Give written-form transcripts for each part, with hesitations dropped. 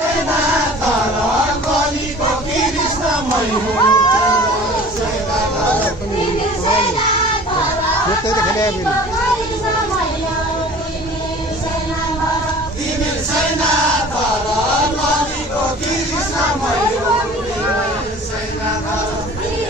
सेना थर कलिको कृष्णमै हो तिमी सेना थर कलिको कृष्णमै हो सेना थर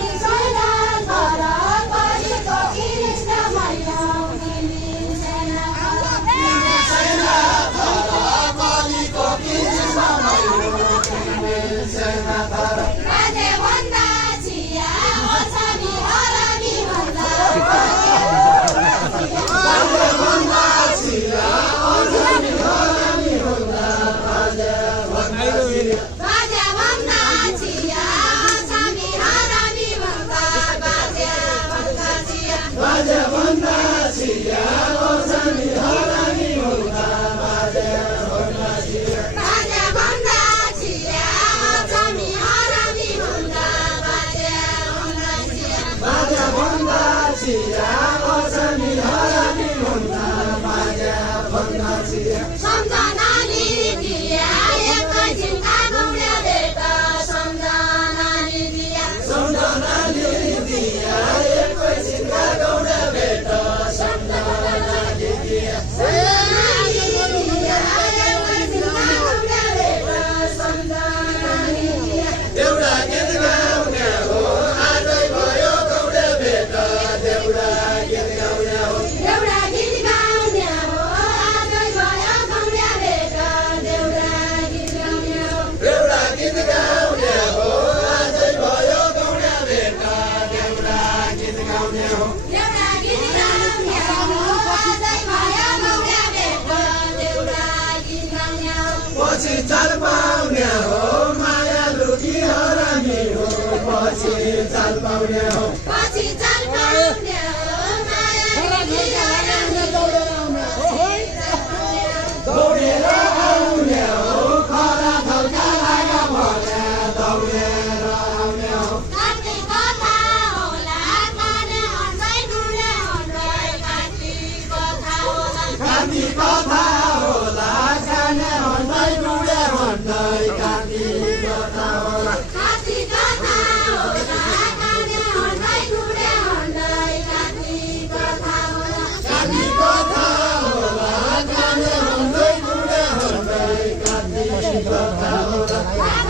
चाल पाउने हो माया लुकी हरामी हो पछि चाल पाउने हो दौडेर आउने हो खरा थल्का लागा भने दौडेर आउने हो काती कथा होला काने हन्दै डुले हन्दै काती कथा होला काती कथा होला काने हन्दै डुले हन्दै काती कथा होला काती कथा होला काने हन्दै डुले हन्दै काती कथा होला काती कथा होला काने हन्दै डुले हन्दै काती कथा होला